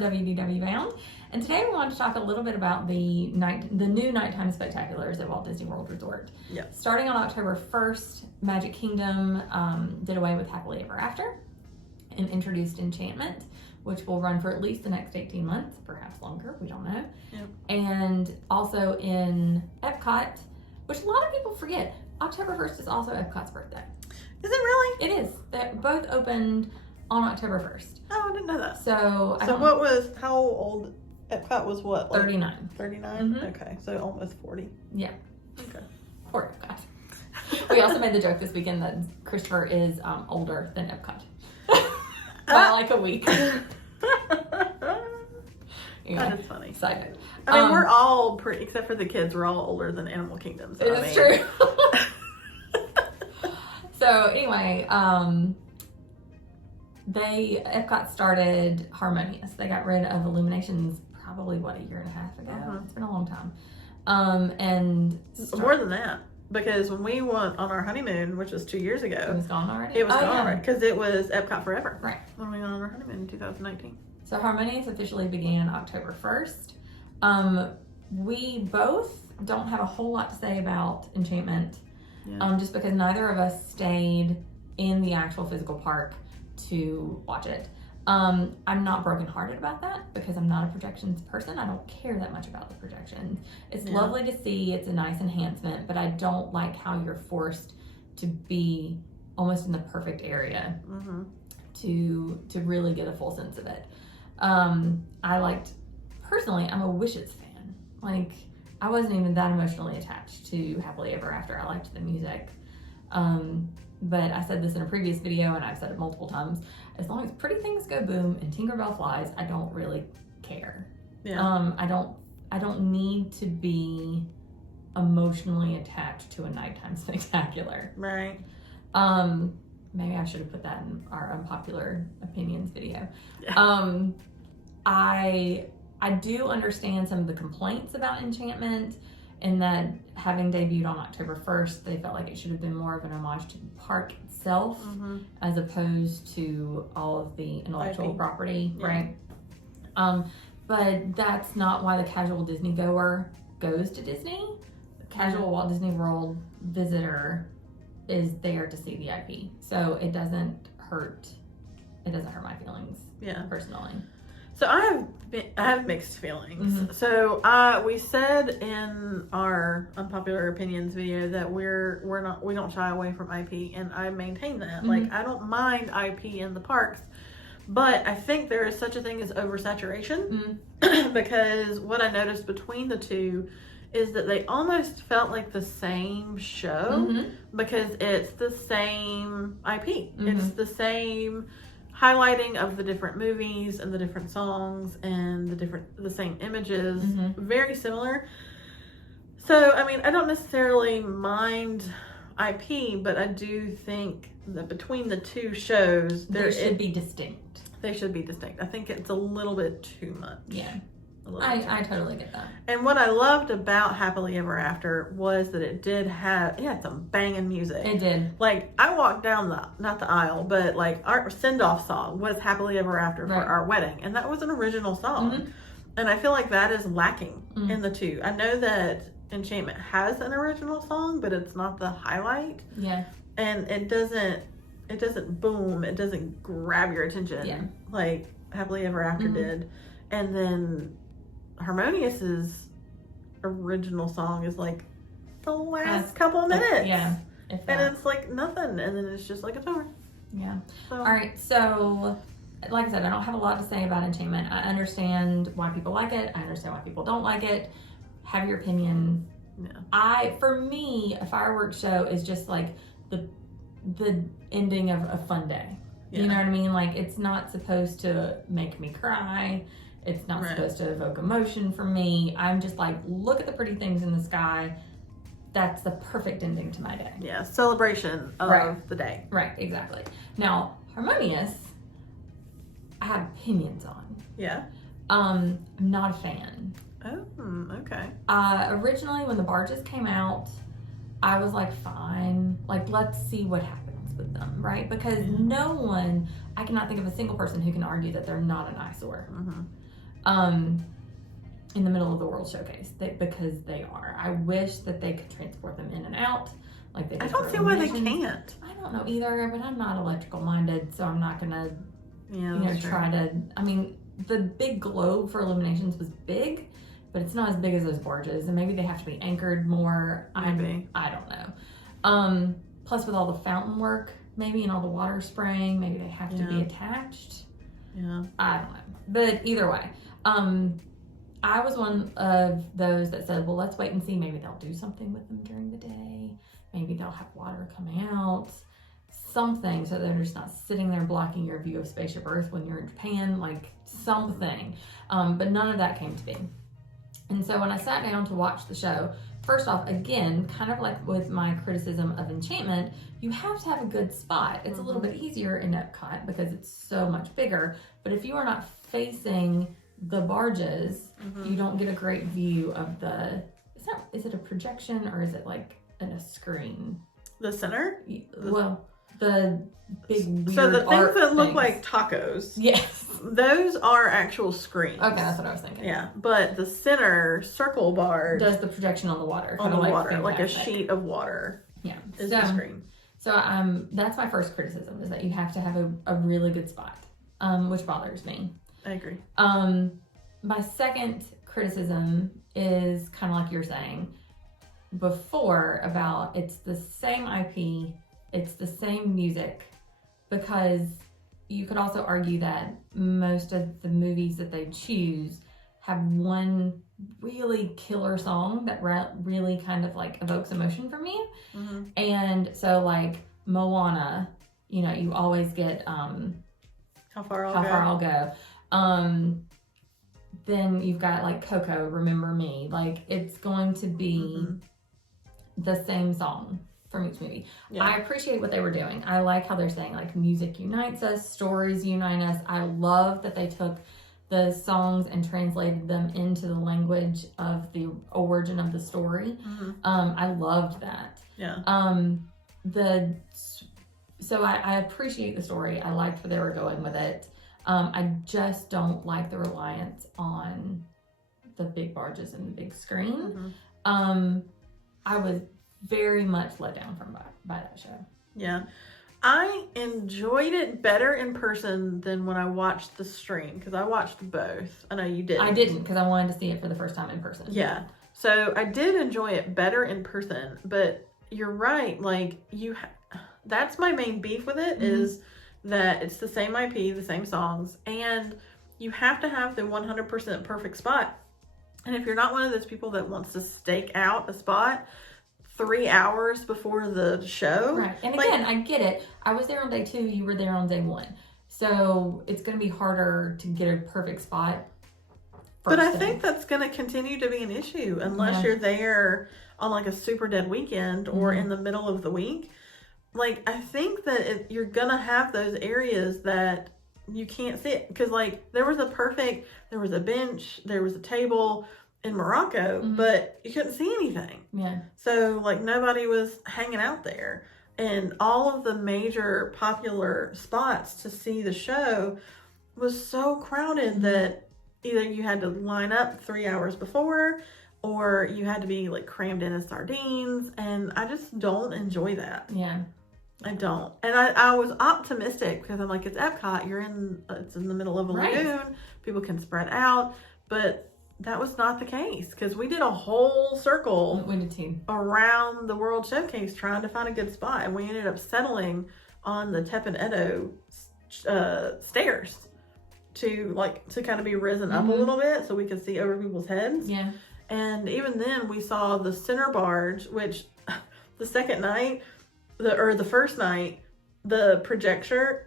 WDW Bound, and today we want to talk a little bit about the new nighttime spectaculars at Walt Disney World Resort. Yep. Starting on October 1st, Magic Kingdom did away with Happily Ever After and introduced Enchantment, which will run for at least the next 18 months, perhaps longer, we don't know. Yep. And also in Epcot, which a lot of people forget, October 1st is also Epcot's birthday. Is it really? It is. They both opened on October 1st. Oh, I didn't know that. So How old Epcot was what? Like 39. 39? Mhm. Okay, so almost 40. Yeah. Okay. Poor Epcot. We also made the joke this weekend that Christopher is older than Epcot. By like a week. That is funny. Side note. I mean, we're all pretty, except for the kids, we're all older than Animal Kingdom. So It's true. So anyway, Epcot started Harmonious. They got rid of Illuminations probably, a year and a half ago? Uh-huh. It's been a long time. And more than that, because when we went on our honeymoon, which was 2 years ago, it was gone already? It was gone yeah. already, because it was Epcot Forever. Right. When we went on our honeymoon in 2019. So Harmonious officially began October 1st. We both don't have a whole lot to say about Enchantment, just because neither of us stayed in the actual physical park to watch it. I'm not brokenhearted about that because I'm not a projections person. I don't care that much about the projections. It's lovely to see. It's a nice enhancement, but I don't like how you're forced to be almost in the perfect area to really get a full sense of it. Personally, I'm a Wishes fan. Like, I wasn't even that emotionally attached to Happily Ever After. I liked the music. But I said this in a previous video, and I've said it multiple times. As long as Pretty Things Go Boom and Tinkerbell Flies, I don't really care. Yeah. I don't need to be emotionally attached to a nighttime spectacular. Right. Maybe I should have put that in our unpopular opinions video. Yeah. I do understand some of the complaints about Enchantment, in that having debuted on October 1st, they felt like it should have been more of an homage to the park itself, as opposed to all of the intellectual property, right? But that's not why the casual Disney goer goes to Disney. The casual Walt Disney World visitor is there to see the IP, so it doesn't hurt my feelings, personally. So I have mixed feelings. So we said in our unpopular opinions video that we don't shy away from IP, and I maintain that. Like, I don't mind IP in the parks, but I think there is such a thing as oversaturation because what I noticed between the two is that they almost felt like the same show because it's the same IP. It's the same highlighting of the different movies and the different songs and the same images, very similar. So, I mean, I don't necessarily mind IP, but I do think that between the two shows, they should be distinct. They should be distinct. I think it's a little bit too much. Yeah. I totally get that. And what I loved about Happily Ever After was that it had some banging music. It did. Like, I walked down not the aisle, but like our send-off song was Happily Ever After for our wedding. And that was an original song. And I feel like that is lacking in the two. I know that Enchantment has an original song, but it's not the highlight. Yeah. And it doesn't boom. It doesn't grab your attention like Happily Ever After did. And then Harmonious's original song is like the last couple minutes. And it's like nothing. And then it's just like, it's over. Yeah. So. All right. So, like I said, I don't have a lot to say about Enchantment. I understand why people like it. I understand why people don't like it. Have your opinion. Yeah. For me, a fireworks show is just like the ending of a fun day. You know what I mean? Like, it's not supposed to make me cry. It's not supposed to evoke emotion from me. I'm just like, look at the pretty things in the sky. That's the perfect ending to my day. Yeah, celebration of the day. Right, exactly. Now, Harmonious, I have opinions on. Yeah. I'm not a fan. Oh, okay. Originally, when the barges came out, I was like, fine. Like, let's see what happens with them, right? Because I cannot think of a single person who can argue that they're not an eyesore. in the middle of the World Showcase because they are. I wish that they could transport them in and out. Like they I don't see why they can't. I don't know either, but I'm not electrical minded, so I'm not gonna, try to. I mean, the big globe for Illuminations was big, but it's not as big as those barges, and maybe they have to be anchored more. Maybe. I don't know. Plus, with all the fountain work, maybe, and all the water spraying, maybe they have to be attached. Yeah. I don't know. But either way, I was one of those that said, well, let's wait and see. Maybe they'll do something with them during the day. Maybe they'll have water coming out. Something so they're just not sitting there blocking your view of Spaceship Earth when you're in Japan. Like something. But none of that came to be. And so when I sat down to watch the show, first off, again, kind of like with my criticism of Enchantment, you have to have a good spot. It's a little bit easier in Epcot because it's so much bigger. But if you are not facing the barges, you don't get a great view of the... Is it a projection or is it like in a screen? The center? Well, the big weird So the things that look things. Like tacos. Yes. Those are actual screens. Okay, that's what I was thinking. Yeah, but the center circle bar does the projection on the water. On the water, like a Fantastic. sheet of water. Yeah. Is the screen. So that's my first criticism, is that you have to have a really good spot, which bothers me. I agree. My second criticism is kind of like you're saying before about it's the same IP, it's the same music, because you could also argue that most of the movies that they choose have one really killer song that really kind of like evokes emotion for me. And so like Moana, you always get How Far I'll Go. Then you've got like Coco, Remember Me. Like it's going to be the same song from each movie. Yeah. I appreciate what they were doing. I like how they're saying like music unites us, stories unite us. I love that they took the songs and translated them into the language of the origin of the story. I loved that. Yeah. So I appreciate the story. I liked where they were going with it. I just don't like the reliance on the big barges and the big screen. I was very much let down by that show. Yeah. I enjoyed it better in person than when I watched the stream, because I watched both. I know you didn't. I didn't, because I wanted to see it for the first time in person. Yeah. So I did enjoy it better in person, but you're right. Like that's my main beef with it is that it's the same IP, the same songs, and you have to have the 100% perfect spot. And if you're not one of those people that wants to stake out a spot 3 hours before the show. Right. And again, I get it. I was there on day 2, you were there on day 1. So it's going to be harder to get a perfect spot. But I think that's going to continue to be an issue unless you're there on like a super dead weekend or in the middle of the week. Like, I think that you're going to have those areas that you can't sit. Because like there was a bench, there was a table in Morocco, but you couldn't see anything. Yeah. So like nobody was hanging out there, and all of the major popular spots to see the show was so crowded that either you had to line up 3 hours before or you had to be like crammed in as sardines, and I just don't enjoy that. Yeah. I don't. And I was optimistic because I'm like, it's Epcot, it's in the middle of a lagoon, people can spread out, but that was not the case, because we did a whole circle around the World Showcase trying to find a good spot, and we ended up settling on the Teppan Edo stairs to kind of be risen up a little bit so we could see over people's heads. Yeah. And even then we saw the center barge, which the second night, the first night, the projector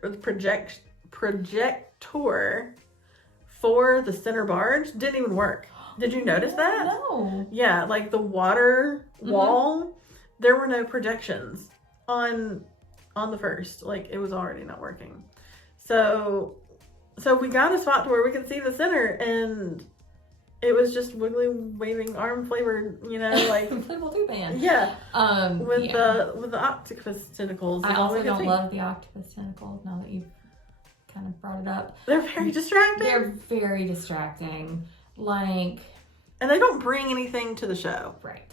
for the center barge didn't even work. Did you notice that? No. Yeah, like the water wall, there were no projections on the first. Like it was already not working. So we got a spot to where we could see the center, and it was just wiggly waving arm flavored, like Inflatable tube band. Yeah. With the octopus tentacles. I also don't love the octopus tentacles now that you've kind of brought it up. They're very distracting. They're very distracting. Like, and they don't bring anything to the show. Right.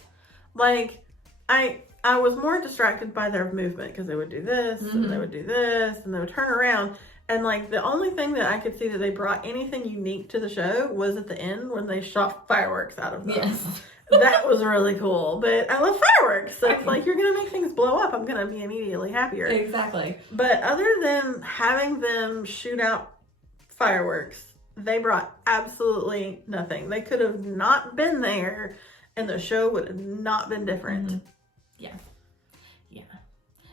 Like, I was more distracted by their movement because they would do this and they would do this and they would turn around. And like the only thing that I could see that they brought anything unique to the show was at the end when they shot fireworks out of them. Yes. That was really cool. But I love fireworks. So it's like, you're going to make things blow up. I'm going to be immediately happier. Exactly. But other than having them shoot out fireworks, they brought absolutely nothing. They could have not been there and the show would have not been different. Yeah. Yeah.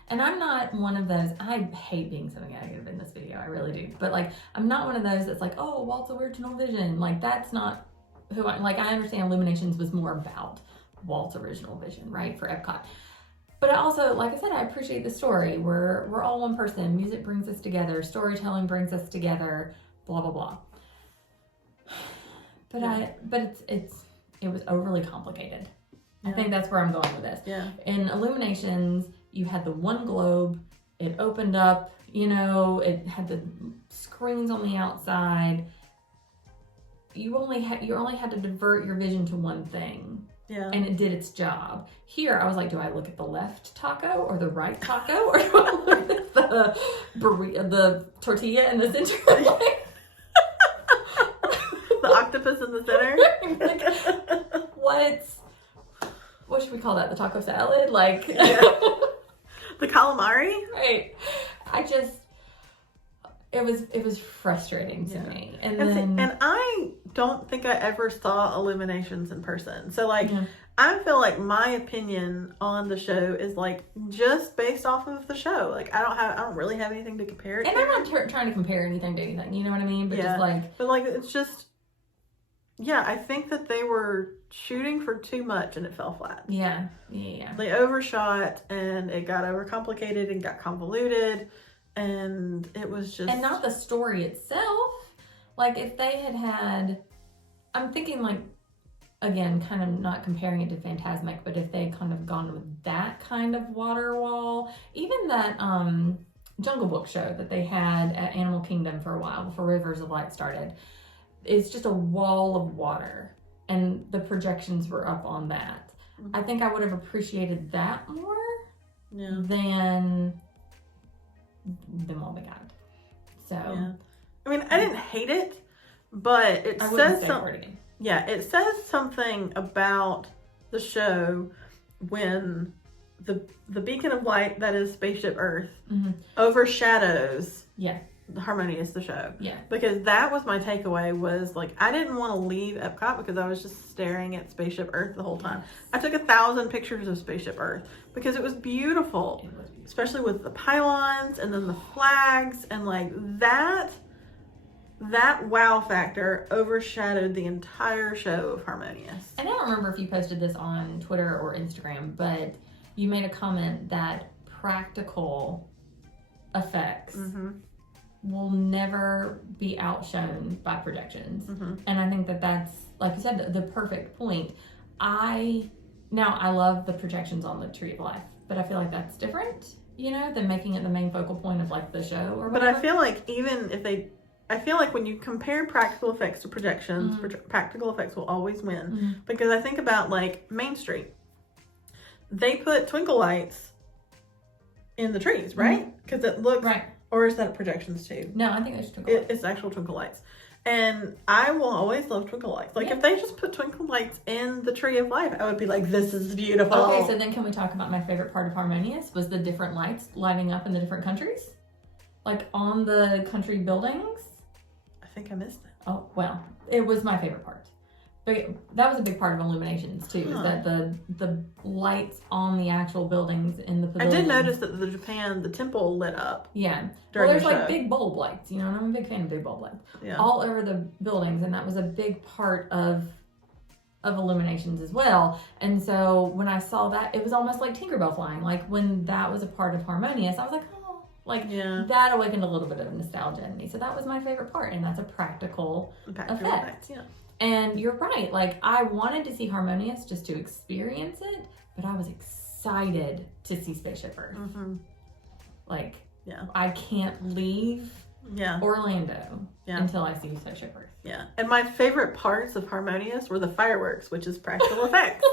And I'm not one of those, I hate being so negative in this video, I really do. But like, I'm not one of those that's like, oh, Walt's original vision. Like, that's not who I understand Illuminations was more about Walt's original vision, right? For Epcot. But I also, like I said, I appreciate the story. We're all one person. Music brings us together. Storytelling brings us together. Blah, blah, blah. But it was overly complicated. I think that's where I'm going with this. Yeah. In Illuminations, you had the one globe. It opened up, it had the screens on the outside. You only had to divert your vision to one thing. Yeah. And it did its job. Here, I was like, do I look at the left taco or the right taco? Or do I look at the tortilla in the center? The octopus in the center? Like, what should we call that? The taco salad? Like, the calamari? Right. It was frustrating to me. And I don't think I ever saw Illuminations in person. So like, I feel like my opinion on the show is like just based off of the show. Like, I don't really have anything to compare it to. And I'm not trying to compare anything to anything. You know what I mean? But it's just, I think that they were shooting for too much and it fell flat. Yeah. They overshot and it got overcomplicated and got convoluted. And it was just... And not the story itself. Like, if they had... I'm thinking, like, again, kind of not comparing it to Fantasmic, but if they kind of gone with that kind of water wall, even that Jungle Book show that they had at Animal Kingdom for a while before Rivers of Light started, it's just a wall of water. And the projections were up on that. Mm-hmm. I think I would have appreciated that more than what we got. So, I mean, I didn't hate it, but it says something. Yeah, it says something about the show when the beacon of light that is Spaceship Earth overshadows Harmonious, the show. Yeah. Because that was my takeaway, was like, I didn't want to leave Epcot because I was just staring at Spaceship Earth the whole time. I took 1,000 pictures of Spaceship Earth because it was beautiful. Especially with the pylons and then the flags, and like that wow factor overshadowed the entire show of Harmonious. And I don't remember if you posted this on Twitter or Instagram, but you made a comment that practical effects will never be outshone by projections. And I think that that's, like you said, the perfect point. I love the projections on the Tree of Life, but I feel like that's different, than making it the main focal point of like the show or whatever. But I feel like I feel like when you compare practical effects to projections, practical effects will always win. Because I think about like Main Street. They put twinkle lights in the trees, right? Because it looks... Right. Or is that projections too? No, I think it's twinkle lights. It's actual twinkle lights. And I will always love twinkle lights. Like, if they just put twinkle lights in the Tree of Life, I would be like, this is beautiful. Okay, so then can we talk about my favorite part of Harmonious? Was the different lights lighting up in the different countries? Like, on the country buildings? I think I missed it. Oh, well, it was my favorite part. But that was a big part of Illuminations, too, is that the lights on the actual buildings in the pavilion. I did notice that the temple lit up. Yeah. Well, there's like big bulb lights, and I'm a big fan of big bulb lights. Yeah. All over the buildings, and that was a big part of Illuminations as well. And so when I saw that, it was almost like Tinkerbell flying. Like, when that was a part of Harmonious, I was like, that awakened a little bit of nostalgia in me. So that was my favorite part, and that's a practical effect. Yeah. And you're right. Like, I wanted to see Harmonious just to experience it, but I was excited to see Spaceship Earth. Like, I can't leave Yeah. Orlando. Yeah. Until I see Social Earth. Yeah. And my favorite parts of Harmonious were the fireworks, which is practical effects.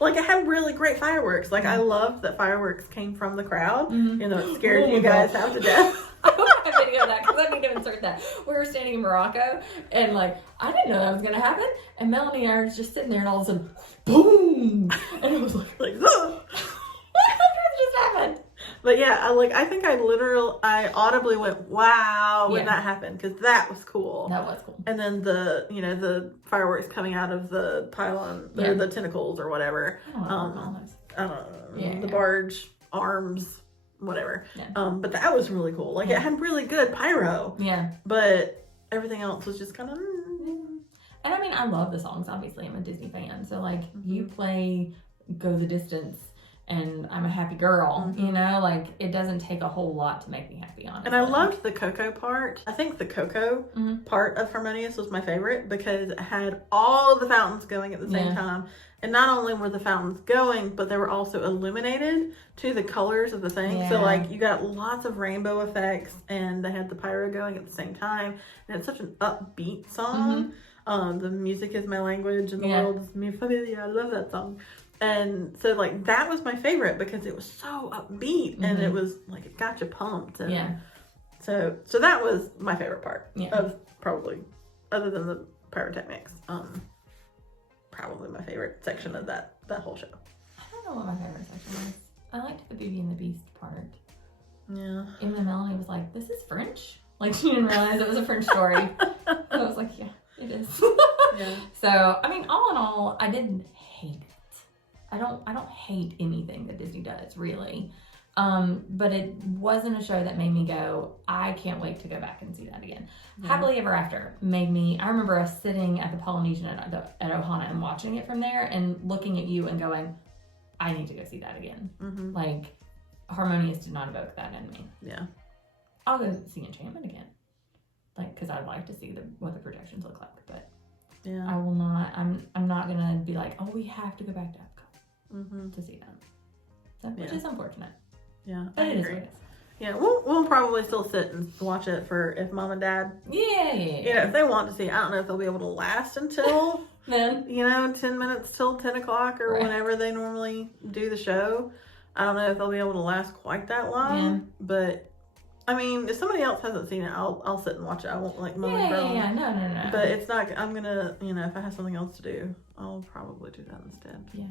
Like, it had really great fireworks. Like, I loved that fireworks came from the crowd. You know, it scared you guys half to death. I have a video of that because I need to insert that. We were standing in Morocco and like I didn't know that was gonna happen. And Melanie and I was just sitting there and all of a sudden, boom! And it was like What just happened? But yeah, I think I audibly went, wow, when that happened, because that was cool. That was cool. And then the fireworks coming out of the pylon, or the tentacles or whatever. I don't know. Yeah. The barge, arms, whatever. Yeah. But that was really cool. Like, it had really good pyro. Yeah. But everything else was just kind of... And I mean, I love the songs. Obviously, I'm a Disney fan. So, like, you play Go the Distance and I'm a happy girl, you know? Like, it doesn't take a whole lot to make me happy, honestly. And I loved the Coco part. I think the Coco part of Harmonious was my favorite because it had all the fountains going at the same time. And not only were the fountains going, but they were also illuminated to the colors of the thing. Yeah. So, like, you got lots of rainbow effects, and they had the pyro going at the same time. And it's such an upbeat song. The music is my language, and the world is mi familia. I love that song. And so, like, that was my favorite because it was so upbeat, and it was, like, it got you pumped. And so that was my favorite part of probably, other than the pyrotechnics, probably my favorite section of that whole show. I don't know what my favorite section was. I liked the Beauty and the Beast part. Yeah. Even though Melanie was like, this is French? Like, she didn't realize it was a French story. I was like, yeah, it is. So, I mean, all in all, I didn't hate it. I don't hate anything that Disney does, really. But it wasn't a show that made me go, I can't wait to go back and see that again. Happily Ever After made me, I remember us sitting at the Polynesian at Ohana and watching it from there and looking at you and going, I need to go see that again. Like, Harmonious did not evoke that in me. Yeah. I'll go see Enchantment again. Like, because I'd like to see what the projections look like. But I will not, I'm not going to be like, oh, we have to go back to Epcot to see them. So, which is unfortunate. Yeah, but it is what it is. Yeah, we'll probably still sit and watch it for if mom and dad. Yeah. If they want to see. I don't know if they'll be able to last until then 10 minutes till 10 o'clock or whenever they normally do the show. I don't know if they'll be able to last quite that long. But I mean, if somebody else hasn't seen it, I'll sit and watch it. I won't like moan and groan. Yeah, no. But it's not. I'm gonna, if I have something else to do, I'll probably do that instead. Yeah.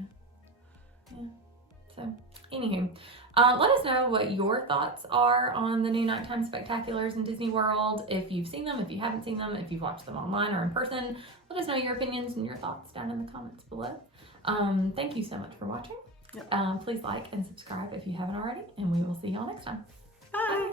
So, anywho, let us know what your thoughts are on the new nighttime spectaculars in Disney World. If you've seen them, if you haven't seen them, if you've watched them online or in person, let us know your opinions and your thoughts down in the comments below. Thank you so much for watching. Please like and subscribe if you haven't already, and we will see y'all next time. Bye.